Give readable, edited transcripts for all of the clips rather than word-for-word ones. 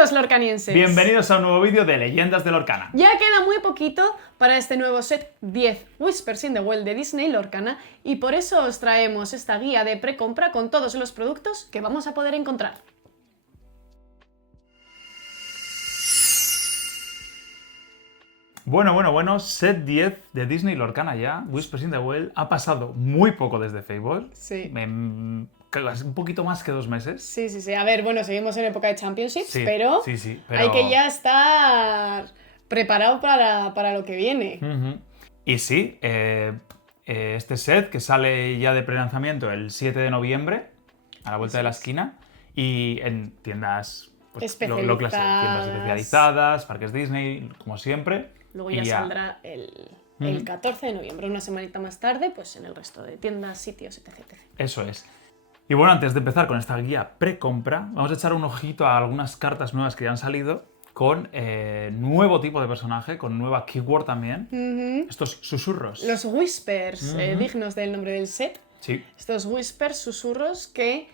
Saludos lorcanienses. Bienvenidos a un nuevo vídeo de Leyendas de Lorcana. Ya queda muy poquito para este nuevo set 10 Whispers in the Well de Disney Lorcana y por eso os traemos esta guía de precompra con todos los productos que vamos a poder encontrar. Bueno, set 10 de Disney Lorcana ya, Whispers in the Well. Ha pasado muy poco desde Fable. Sí. Un poquito más que 2 meses. Sí. A ver, bueno, seguimos en época de Championships, Sí, pero sí, hay que ya estar preparado para lo que viene. Y sí, este set que sale ya de prelanzamiento el 7 de noviembre, a la vuelta de la esquina, y en tiendas especializadas. tiendas especializadas, parques Disney, como siempre. Luego ya saldrá el 14 de noviembre, una semanita más tarde, pues en el resto de tiendas, sitios, etc. Eso es. Y bueno, antes de empezar con esta guía precompra, vamos a echar un ojito a algunas cartas nuevas que ya han salido con nuevo tipo de personaje, con nueva keyword también. Estos susurros. Los Whispers, dignos del nombre del set. Sí. Estos Whispers, susurros que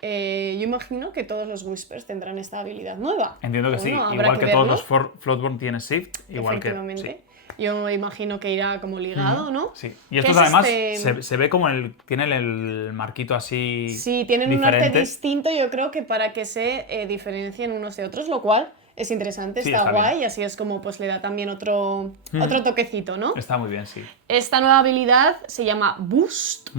yo imagino que todos los Whispers tendrán esta habilidad nueva. Entiendo que sí. Igual que todos los Floatborn tienen Shift. Igual Efectivamente. Que, sí. Yo imagino que irá como ligado, ¿no? Sí. Y estos además se ve como tienen el marquito así. Sí, tienen diferente. Un arte distinto, yo creo que para que se diferencien unos de otros, lo cual es interesante, Sí, está guay, bien. y así es como pues le da también otro toquecito, ¿no? Está muy bien, sí. Esta nueva habilidad se llama Boost.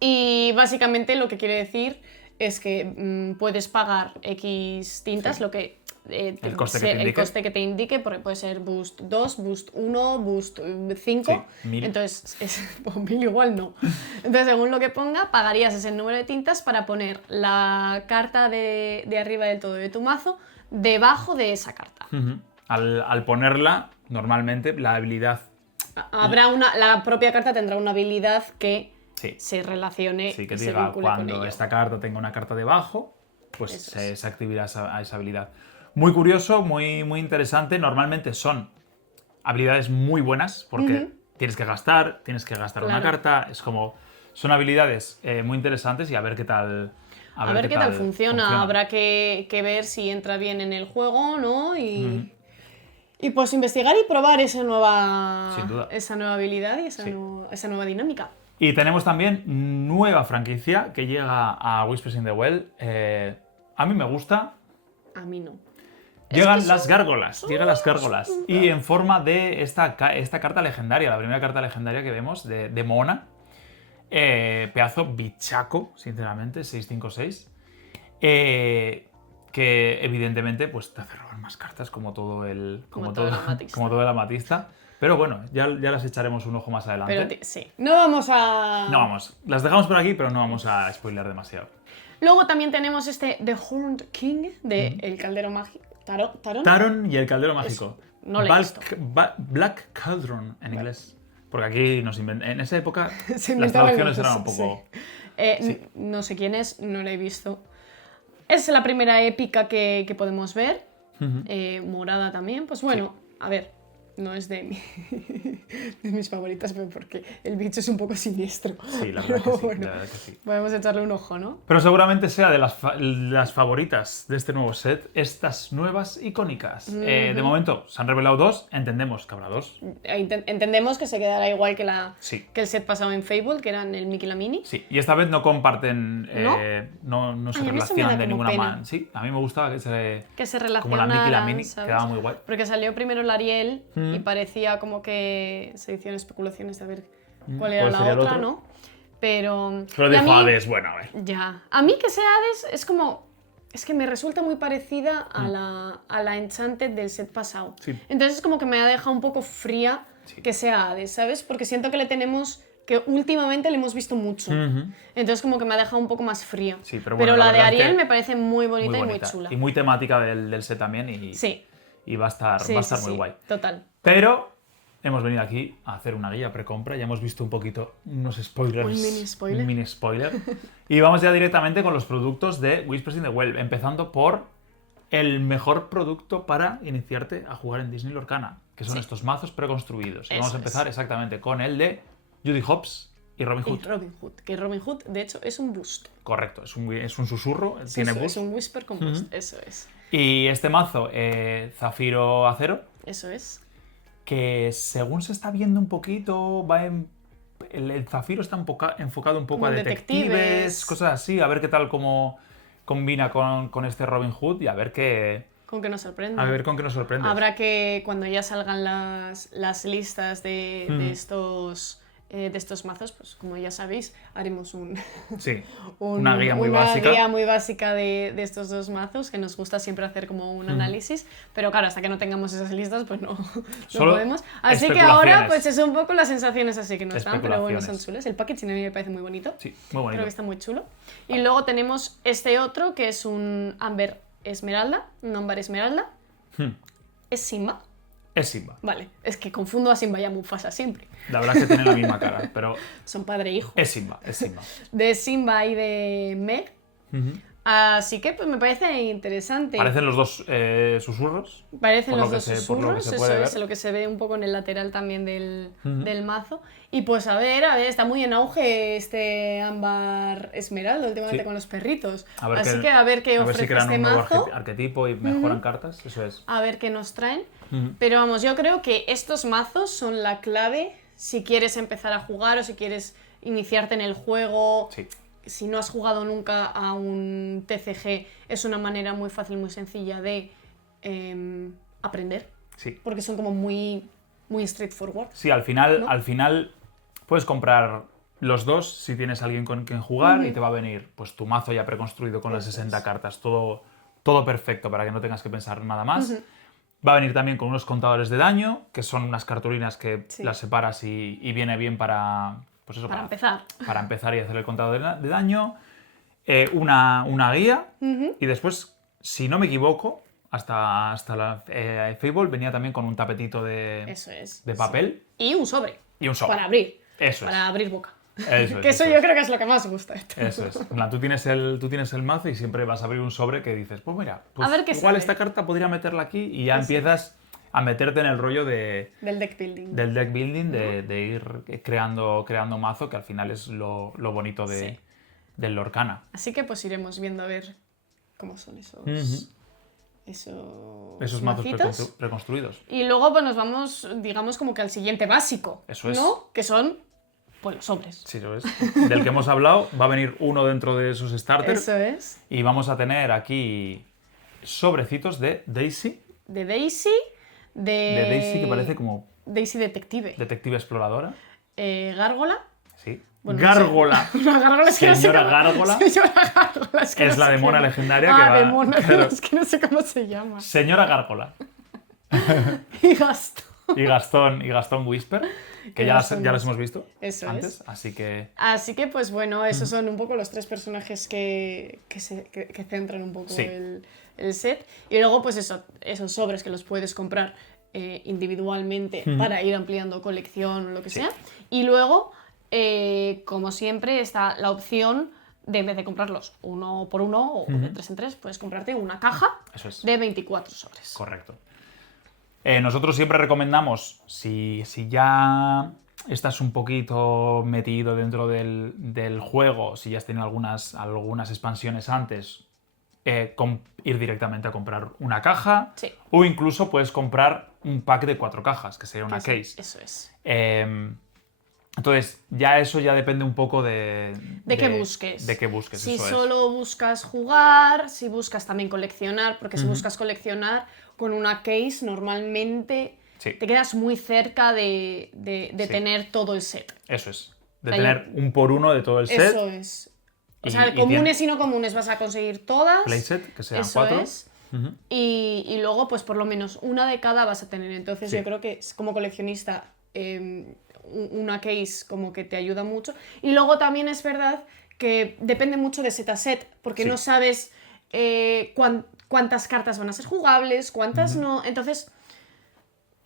Y básicamente lo que quiere decir es que puedes pagar X tintas, lo que el coste que te indique, porque puede ser Boost 2, Boost 1, Boost 5. Sí, 1000. Entonces, pues 1000 igual no. Entonces, según lo que ponga, pagarías ese número de tintas para poner la carta de arriba del todo de tu mazo debajo de esa carta. Al ponerla, normalmente la habilidad. La propia carta tendrá una habilidad que se relacione. Sí, que y se diga vincule con cuando ello. esta carta tenga una carta debajo, pues se activará esa habilidad. Muy curioso, muy interesante. Normalmente son habilidades muy buenas porque tienes que gastar una carta. Es como. Son habilidades muy interesantes y a ver qué tal. A ver qué tal funciona. Habrá que ver si entra bien en el juego, ¿no? Y pues investigar y probar esa nueva habilidad y esa nueva dinámica. Y tenemos también nueva franquicia que llega a Whispers in the Well. A mí me gusta. A mí no. Llegan las gárgolas. Y en forma de esta carta legendaria, la primera carta legendaria que vemos de Mona. Pedazo bichaco, sinceramente, 656. Que evidentemente pues, te hace robar más cartas como todo el amatista. Pero bueno, ya las echaremos un ojo más adelante. Pero sí, no vamos. Las dejamos por aquí, pero no vamos a spoiler demasiado. Luego también tenemos The Horned King de El Caldero Mágico. Taron y el Caldero Mágico. No lo he visto. Black Cauldron en inglés. Porque aquí en esa época las traducciones eran un poco. No sé quién es, no la he visto. Es la primera épica que podemos ver. Morada también. Pues bueno, a ver, no es de mis favoritas, pero porque el bicho es un poco siniestro. Sí, la verdad que sí. Podemos echarle un ojo, ¿no? Pero seguramente sea de las favoritas de este nuevo set, estas nuevas icónicas. De momento se han revelado 2, entendemos que habrá 2. Entendemos que se quedará igual que el set pasado en Fable, que eran el Mickey y la Minnie. Sí, y esta vez no comparten, no se relacionan de ninguna manera. Sí, a mí me gustaba que se relacionaran, como la Mickey y la Minnie, ¿sabes? quedaba muy guay. Porque salió primero la Ariel y parecía como que se hicieron especulaciones de ver cuál era la otra, ¿no? Pero dijo Hades, bueno, a ver. Ya. A mí que sea Hades es como. Es que me resulta muy parecida a la Enchanted del set pasado. Sí. Entonces es como que me ha dejado un poco fría que sea Hades, ¿sabes? Porque siento que últimamente le hemos visto mucho. Entonces como que me ha dejado un poco más fría. Sí, pero la de Ariel me parece muy bonita y muy chula. Y muy temática del set también. Y va a estar muy guay. Total. Pero hemos venido aquí a hacer una guía precompra. Ya hemos visto un poquito unos spoilers. Un mini spoiler. Y vamos ya directamente con los productos de Whispers in the Well. Empezando por el mejor producto para iniciarte a jugar en Disney Lorcana, que son estos mazos preconstruidos. Y vamos a empezar exactamente con el de Judy Hopps y Robin Hood. Que Robin Hood, de hecho, es un boost. Correcto, es un susurro, tiene boost. Es un whisper con boost, eso es. Y este mazo, Zafiro Acero, Eso es. que según se está viendo un poquito, el Zafiro está enfocado un poco Como a detectives, detectives. cosas así, a ver qué tal cómo combina con este Robin Hood y a ver Con que nos sorprende. con qué nos sorprende. Habrá que, cuando ya salgan las listas de estos mazos, pues como ya sabéis, haremos Sí, una guía muy básica. guía muy básica de estos dos mazos, que nos gusta siempre hacer como un análisis, pero claro, hasta que no tengamos esas listas, pues no Solo podemos. Así que ahora, especulaciones. pues es un poco las sensaciones así que no están, pero bueno, son Especulaciones. chulas. El packaging a mí me parece muy bonito. Sí, muy bonito. Creo que está muy chulo. Y luego tenemos este otro, que es un ámbar esmeralda. Hmm. Es Simba. Es Simba. Vale, es que confundo a Simba y a Mufasa siempre. La verdad es que tienen la misma cara, pero Son padre e hijo. es Simba, es Simba. De Simba y de Meg. Ujú. Así que pues me parece interesante. Parecen los dos susurros. Parecen por lo los que dos por lo que susurros, se eso puede es, ver. lo que se ve un poco en el lateral también del mazo. Y pues a ver, está muy en auge este ámbar esmeralda últimamente Sí. con los perritos. A ver Así qué- que a ver qué a ver ofrece si crean este un nuevo mazo. arquetipo y mejoran cartas, eso es. A ver qué nos traen. Ujú. Pero vamos, yo creo que estos mazos son la clave si quieres empezar a jugar o si quieres iniciarte en el juego. Sí. Si no has jugado nunca a un TCG, es una manera muy fácil, muy sencilla de aprender. Sí. Porque son como muy, muy straightforward. Sí, al final, ¿No? puedes comprar los dos si tienes alguien con quien jugar y te va a venir pues tu mazo ya preconstruido con las 60 cartas, todo perfecto para que no tengas que pensar nada más. Va a venir también con unos contadores de daño, que son unas cartulinas que Sí. las separas y viene bien para, pues eso, Para empezar. para empezar y hacer el contador de daño. Una guía y después, si no me equivoco, hasta la Fable venía también con un tapetito Eso es. de papel Y un sobre. y un sobre. Para abrir. Eso Para es. abrir boca. Eso es, Que eso eso yo es. creo que es lo que más gusta. Eso es. En plan, tú tienes el mazo y siempre vas a abrir un sobre que dices, pues mira, pues A ver qué igual sale. esta carta podría meterla aquí y ya Eso. empiezas a meterte en el rollo Del deck building. del deck building, de ir creando mazo, que al final es lo bonito Sí. del Lorcana. Así que pues iremos viendo a ver cómo son esos Esos mazos macitos. preconstruidos. Y luego pues nos vamos, digamos, como que al siguiente básico. Eso es. ¿No? Que son pues los sobres. Sí, eso es. Del que hemos hablado, va a venir uno dentro de esos starters. Eso es. Y vamos a tener aquí sobrecitos de Daisy. De Daisy. De Daisy, que parece como Daisy detective. detective exploradora. Gárgola. Sí. Bueno, Gárgola. No sé. Una gárgola es que no sé Señora cómo- Gárgola. Señora Gárgola. Es, que Es no la sé demona qué- legendaria que va- demona, claro. es que no sé cómo se llama. Señora Gárgola. Y Gastón. Y Gastón Whisper, que Y ya Gastón los Whisper. hemos visto Eso antes. es. Así que Así que, pues bueno, esos son un poco los tres personajes que centran un poco Sí. el set. Y luego, pues esos sobres que los puedes comprar individualmente para ir ampliando colección o lo que sea. Y luego, como siempre, está la opción de, en vez de comprarlos uno por uno o de 3 en 3, puedes comprarte una caja eso es. de 24 sobres. Correcto. Nosotros siempre recomendamos, si ya estás un poquito metido dentro del juego, si ya has tenido algunas expansiones antes, ir directamente a comprar una caja. Sí. O incluso puedes comprar un pack de 4 cajas, que sería una case. Eso es. Entonces, eso ya depende un poco de qué busques. De qué busques, Si eso es. solo buscas jugar, si buscas también coleccionar, porque si buscas coleccionar con una case, normalmente Sí. te quedas muy cerca de Sí. tener todo el set. Eso es. De Ahí- tener un por uno de todo el set. Eso es. O sea, comunes y no comunes vas a conseguir todas. Playset, que sean Eso 4. es. Y luego, pues por lo menos una de cada vas a tener. Entonces, Sí. yo creo que como coleccionista, una case como que te ayuda mucho. Y luego también es verdad que depende mucho de set a set, porque Sí. no sabes cuántas cartas van a ser jugables, cuántas no. Entonces,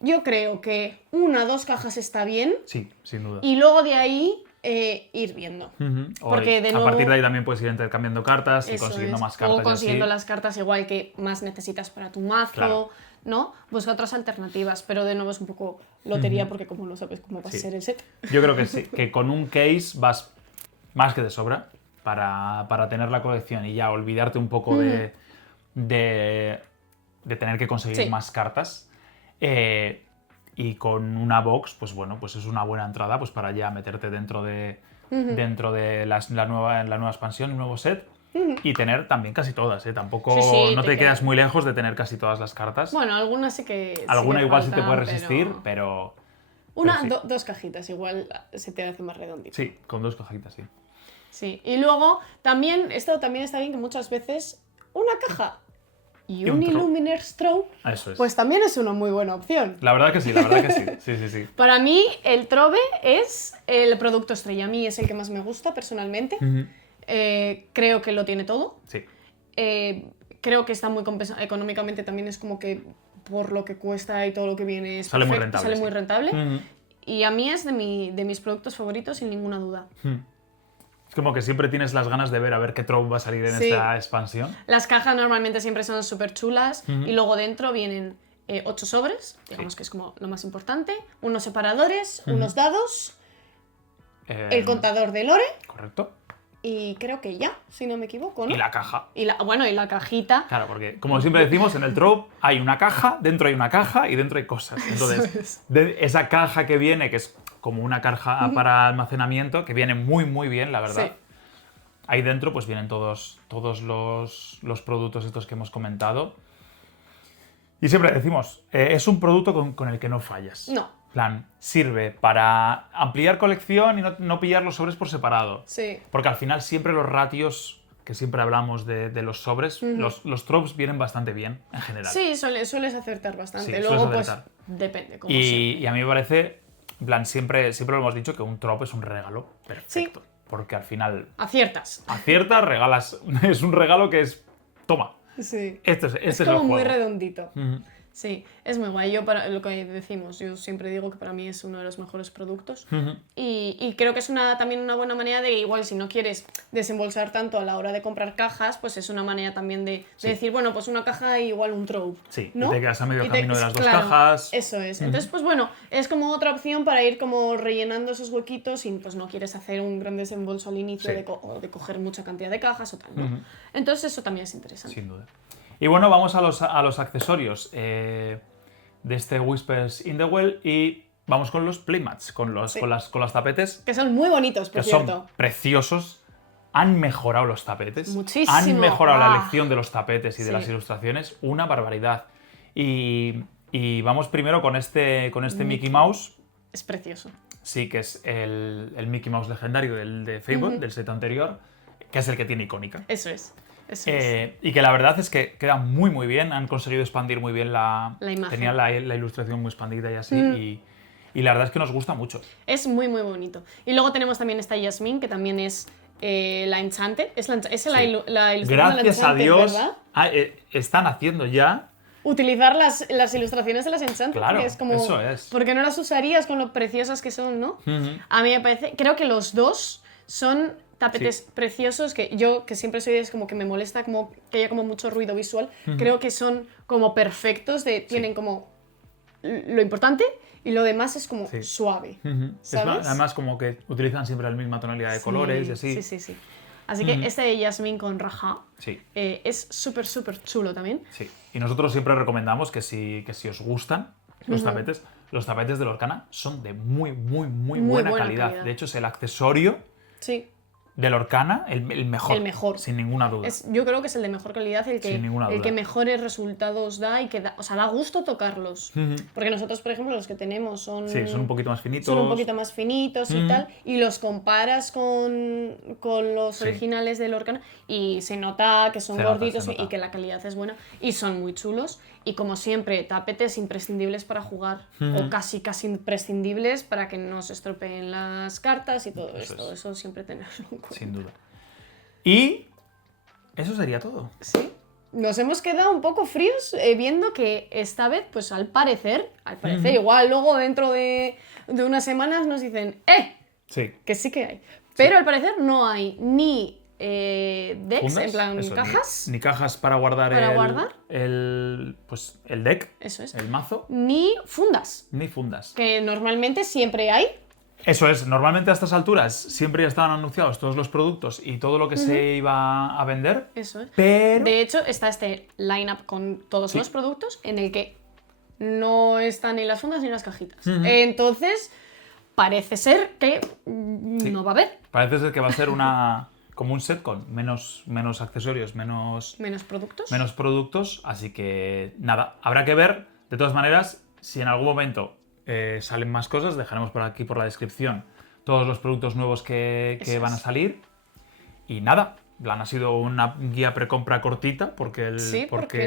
yo creo que 1 o 2 cajas está bien. Sí, sin duda. Y luego de ahí ir viendo. Porque, de a nuevo, partir de ahí también puedes ir intercambiando cartas y eso consiguiendo es. más cartas. O consiguiendo y así. las cartas igual que más necesitas para tu mazo, Claro. ¿no? Busca otras alternativas, pero de nuevo es un poco lotería porque como no sabes cómo va a Sí. ser el set. Yo creo que sí, que con un case vas más que de sobra para tener la colección y ya olvidarte un poco de de tener que conseguir Sí. más cartas. Y con una box, pues bueno, pues es una buena entrada pues para ya meterte dentro de la nueva expansión, el nuevo set. Y tener también casi todas, ¿eh? Tampoco Sí, no te te quedas quedas. muy lejos de tener casi todas las cartas. Bueno, algunas sí que. Alguna sí que igual sí te faltan, puede resistir, pero Una, sí. dos cajitas, igual se te hace más redondito. Sí, con 2 cajitas, sí. Sí. Y luego, esto también está bien que muchas veces una caja y un un throw. Illuminator Throw, Eso es. pues también es una muy buena opción. La verdad que sí, la verdad que sí. Sí, sí, sí. Para mí, el Trove es el producto estrella. A mí es el que más me gusta personalmente. Creo que lo tiene todo. Sí. Creo que está muy compensado. Económicamente también es como que por lo que cuesta y todo lo que viene es Sale muy perfecto, rentable, sale sí. muy rentable. Y a mí es de mis productos favoritos sin ninguna duda. Es como que siempre tienes las ganas de ver a ver qué Trove va a salir en Sí. esta expansión. Las cajas normalmente siempre son súper chulas y luego dentro vienen 8 sobres, digamos Sí. que es como lo más importante, unos separadores, unos dados, el contador de lore Correcto. y creo que ya, si no me equivoco, ¿no? Y la caja. Y la cajita. Claro, porque como siempre decimos, en el Trove hay una caja, dentro hay una caja y dentro hay cosas. Entonces, es. de esa caja que viene, que es como una caja para almacenamiento, que viene muy, muy bien, la verdad. Sí. Ahí dentro pues vienen todos los productos estos que hemos comentado. Y siempre decimos, es un producto con el que no fallas. No. En plan, sirve para ampliar colección y no pillar los sobres por separado. Sí. Porque al final siempre los ratios, que siempre hablamos de los sobres, los tropes vienen bastante bien en general. Sí, sueles acertar bastante. Sí, Luego, sueles pues, acertar. depende, como siempre. Y a mí me parece, en plan, siempre lo hemos dicho, que un trope es un regalo perfecto. Porque al final Aciertas. aciertas, regalas. Es un regalo que es, toma, Sí. este es Es el como juego. muy redondito. Ujú. Sí, es muy guay. Yo, para lo que decimos, yo siempre digo que para mí es uno de los mejores productos. Y creo que es también una buena manera de, igual, si no quieres desembolsar tanto a la hora de comprar cajas, pues es una manera también de decir, bueno, pues una caja igual un trove. Sí, ¿no? y te quedas a medio Y camino de las dos claro, cajas. Eso es. Entonces, pues bueno, es como otra opción para ir como rellenando esos huequitos y pues no quieres hacer un gran desembolso al inicio Sí. o de coger mucha cantidad de cajas o tal, ¿no? Entonces eso también es interesante. Sin duda. Y bueno, vamos a los accesorios de este Whispers in the Well y vamos con los playmats, con los tapetes, Que son muy bonitos, por que son cierto. preciosos. Han mejorado los tapetes. Muchísimo. Han mejorado la ¡Guau! elección de los tapetes y de Sí. las ilustraciones. Una barbaridad. Y vamos primero con este Mickey Mouse. Es precioso. Sí, que es el Mickey Mouse legendario de Fable, del set anterior, que es el que tiene icónica. Eso es. Eso es. Y que la verdad es que queda muy muy bien, han conseguido expandir muy bien La imagen. Tenían la ilustración muy expandida y así, y la verdad es que nos gusta mucho. Es muy, muy bonito. Y luego tenemos también esta Yasmine, que también es la Enchanted. Es la Sí. ilustración de la Gracias a Enchanted, Dios ¿verdad? están haciendo ya. Utilizar las ilustraciones de las Enchanted. Claro, porque es como, eso es. Porque no las usarías con lo preciosas que son, ¿no? A mí me parece... Creo que los dos son tapetes preciosos que yo, que siempre soy, es como que me molesta como que haya como mucho ruido visual. Creo que son como perfectos, tienen como lo importante y lo demás es como suave. ¿Sabes? Además, como que utilizan siempre la misma tonalidad de colores y así. Sí. Así que este de Yasmine con Raja Sí. es súper, súper chulo también. Sí. Y nosotros siempre recomendamos que si os gustan los tapetes de Lorcana son de muy, muy, muy buena calidad. De hecho, es el accesorio Sí. de Lorcana el mejor. El mejor. Sin ninguna duda. Yo creo que es el de mejor calidad, Sin ninguna el duda. que mejores resultados da y que da, o sea, da gusto tocarlos. Porque nosotros, por ejemplo, los que tenemos son un poquito más finitos. son un poquito más finitos y tal, y los comparas con los originales de Lorcana y se nota que son Se nota, gorditos se nota. y que la calidad es buena y son muy chulos. Y como siempre, tapetes imprescindibles para jugar o casi imprescindibles para que no se estropeen las cartas y todo Eso esto. es. Eso siempre tenerlo en cuenta. Sin duda. Y eso sería todo. Sí. Nos hemos quedado un poco fríos viendo que esta vez, pues al parecer, igual luego dentro de unas semanas nos dicen, Sí. que sí que hay. Pero al parecer no hay ni decks, ¿Fundas? en plan Eso, cajas, Ni cajas para guardar, el deck, eso es, el mazo, ni fundas, ni fundas. que normalmente siempre hay. Eso es, normalmente a estas alturas siempre ya estaban anunciados todos los productos y todo lo que se iba a vender. Eso es. Pero... De hecho, está este line-up con todos los productos en el que no están ni las fundas ni las cajitas. Entonces, parece ser que no va a haber. Parece ser que va a ser como un set con menos accesorios, menos productos. Así que nada, habrá que ver. De todas maneras, si en algún momento salen más cosas, dejaremos por aquí por la descripción todos los productos nuevos que van a salir. Y nada, ha sido una guía precompra cortita porque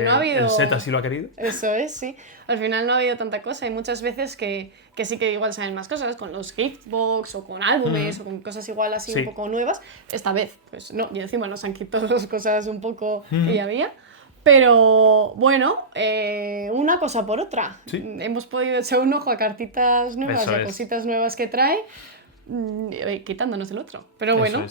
no ha habido... el set así lo ha querido. Eso es, sí. Al final no ha habido tanta cosa. Hay muchas veces que sí que igual salen más cosas con los giftbox o con álbumes o con cosas igual así un poco nuevas. Esta vez, pues no, y encima nos han quitado las cosas un poco que ya había. Pero bueno, una cosa por otra. Sí. Hemos podido echar un ojo a cartitas nuevas y a cositas nuevas que trae, quitándonos el otro. Pero bueno,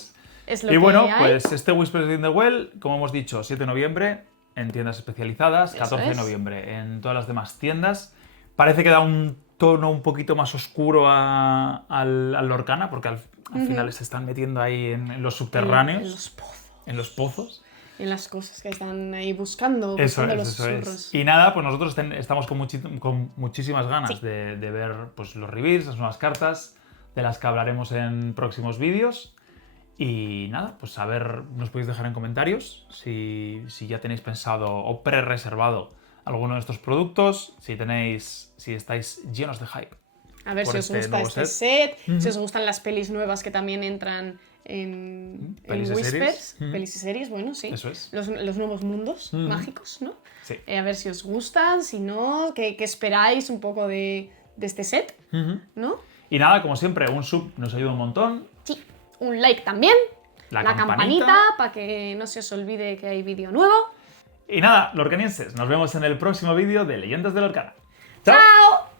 es lo que hay. Y bueno, pues este Whispers in the Well, como hemos dicho, 7 de noviembre en tiendas especializadas, 14 de noviembre en todas las demás tiendas. Parece que da un tono un poquito más oscuro al Lorcana, porque al final se están metiendo ahí en los subterráneos. En los pozos. En las cosas que están ahí buscando los susurros. Y nada, pues nosotros estamos con muchísimas ganas de ver pues, los reveals, las nuevas cartas, de las que hablaremos en próximos vídeos. Y nada, pues a ver, nos podéis dejar en comentarios si ya tenéis pensado o pre-reservado alguno de estos productos, si estáis llenos de hype. A ver si os gusta este set, si os gustan las pelis nuevas que también entran en Whispers, pelis y series, bueno, sí. Eso es. Los nuevos mundos mágicos, ¿no? Sí. A ver si os gustan, si no, qué esperáis un poco de este set, ¿no? Y nada, como siempre, un sub nos ayuda un montón. Sí, un like también, la campanita para que no se os olvide que hay vídeo nuevo. Y nada, lorcanienses, nos vemos en el próximo vídeo de Leyendas de Lorcana. ¡Chao!